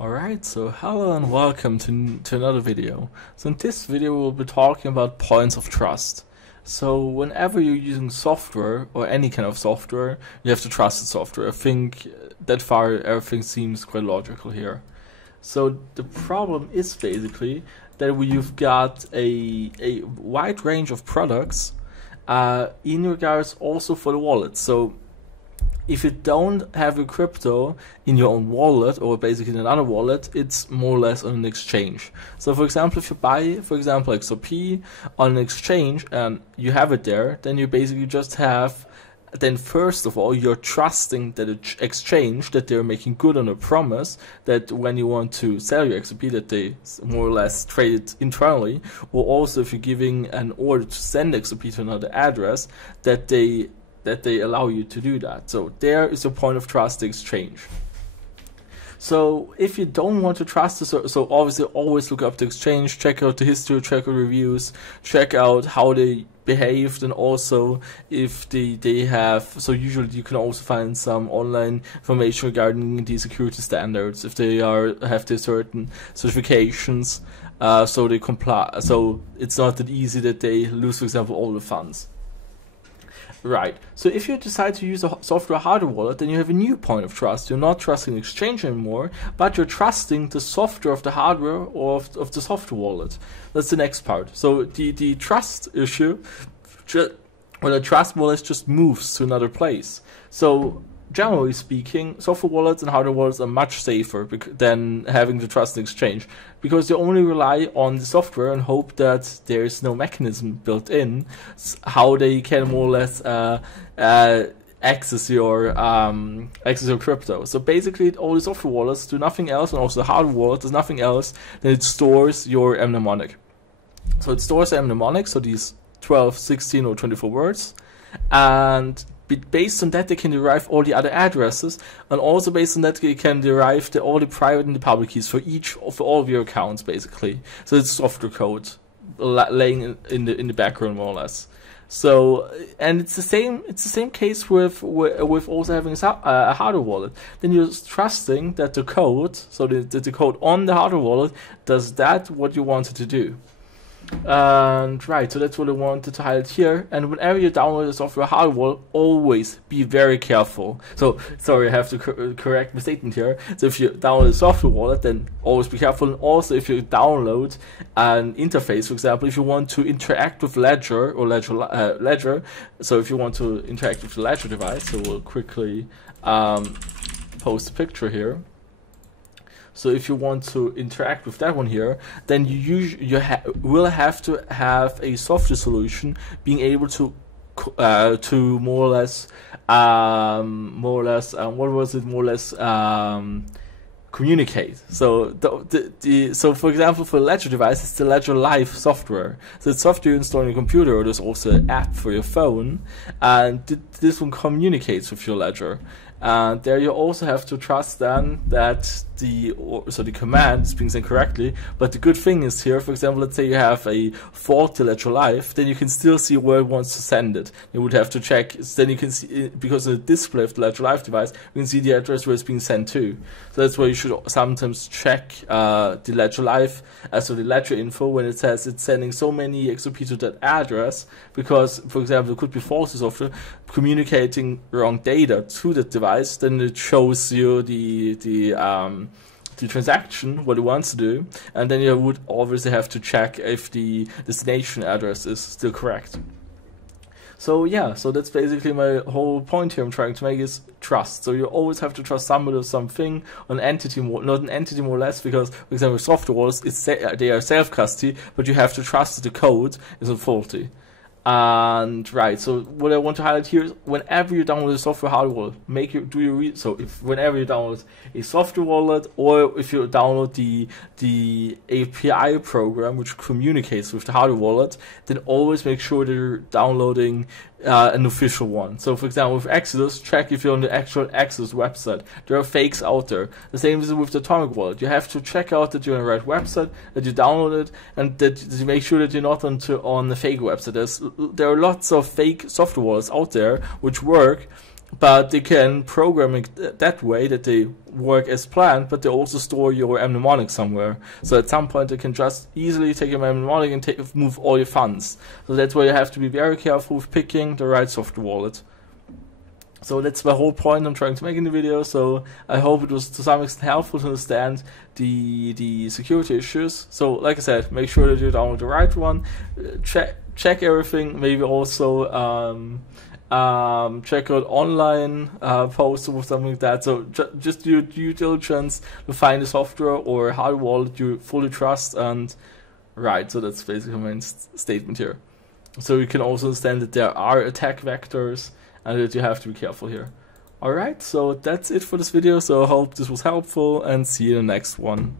Alright, so hello and welcome to another video. So in this video we'll be talking about points of trust. So whenever you're using software or any kind of software, you have to trust the software. I think that far everything seems quite logical here. So the problem is basically that you've got a wide range of products in regards also for the wallet. So if you don't have your crypto in your own wallet or basically in another wallet, it's more or less on an exchange. So for example, if you buy, for example, XRP on an exchange and you have it there, then you basically just have, then first of all, you're trusting that exchange, that they're making good on a promise, that when you want to sell your XRP, that they more or less trade it internally, or also if you're giving an order to send XRP to another address, that they allow you to do that. So there is your point of trust, the exchange. So if you don't want to trust this, so obviously always look up the exchange, check out the history, check out reviews, check out how they behaved, and also if they have, so usually you can also find some online information regarding the security standards, if they have the certain certifications, so they comply, so it's not that easy that they lose, for example, all the funds. Right, so if you decide to use a software hardware wallet, then you have a new point of trust. You're not trusting the exchange anymore, but you're trusting the software of the hardware or of the software wallet. That's the next part. So the trust issue, when the trust wallet just moves to another place. So generally speaking, software wallets and hardware wallets are much safer than having the trust exchange, because you only rely on the software and hope that there is no mechanism built in how they can more or less access your crypto. So basically, all the software wallets do nothing else, and also the hardware wallet does nothing else than it stores your mnemonic. So it stores the mnemonic, so these 12, 16, or 24 words, and based on that, they can derive all the other addresses, and also based on that, they can derive all the private and the public keys for all of your accounts, basically. So it's software code laying in the background, more or less. So, and it's the same case with also having a hardware wallet. Then you're trusting that the code, so the code on the hardware wallet, does that what you wanted to do. And right, so that's what I wanted to highlight here. And whenever you download a software hardware wallet, always be very careful. So sorry, I have to correct my statement here. So if you download a software wallet, then always be careful. And also if you download an interface, for example, if you want to interact with Ledger or Ledger, so if you want to interact with the Ledger device, so we'll quickly post a picture here. So if you want to interact with that one here, then you will have to have a software solution being able to more or less communicate. So so for example, for the Ledger device, it's the Ledger Live software. So it's software you install on your computer, or there's also an app for your phone, and this one communicates with your Ledger. And there you also have to trust then that the command is being sent correctly. But the good thing is here, for example, let's say you have a faulty Ledger Live, then you can still see where it wants to send it. You would have to check, then you can see, because of the display of the Ledger Live device, you can see the address where it's being sent to. So that's why you should sometimes check the Ledger Live, so the Ledger info, when it says it's sending so many XRP to that address, because, for example, it could be faulty software communicating wrong data to the device. Then it shows you the transaction, what it wants to do, and then you would obviously have to check if the destination address is still correct. So yeah, so that's basically my whole point here I'm trying to make, is trust. So you always have to trust somebody or something, an entity, not an entity more or less, because, for example, software wallets, they are self-custody, but you have to trust that the code isn't faulty. And right, so what I want to highlight here is, whenever you download a software hardware wallet, whenever you download a software wallet, or if you download the API program which communicates with the hardware wallet, then always make sure that you're downloading an official one. So for example, with Exodus, check if you're on the actual Exodus website. There are fakes out there. The same is with the Atomic wallet. You have to check out that you're on the right website, that you downloaded, and that you make sure that you're not on the fake website. There are lots of fake software wallets out there which work, but they can program it that way that they work as planned, but they also store your mnemonic somewhere. So at some point they can just easily take your mnemonic and move all your funds. So that's why you have to be very careful with picking the right software wallet. So that's the whole point I'm trying to make in the video. So I hope it was to some extent helpful to understand the security issues. So like I said, make sure that you download the right one. Check everything. Maybe also check out online posts or something like that. So just do due diligence to find a software or hardware wallet you fully trust. And right, so that's basically my statement here. So you can also understand that there are attack vectors and that you have to be careful here. Alright, so that's it for this video. So I hope this was helpful, and see you in the next one.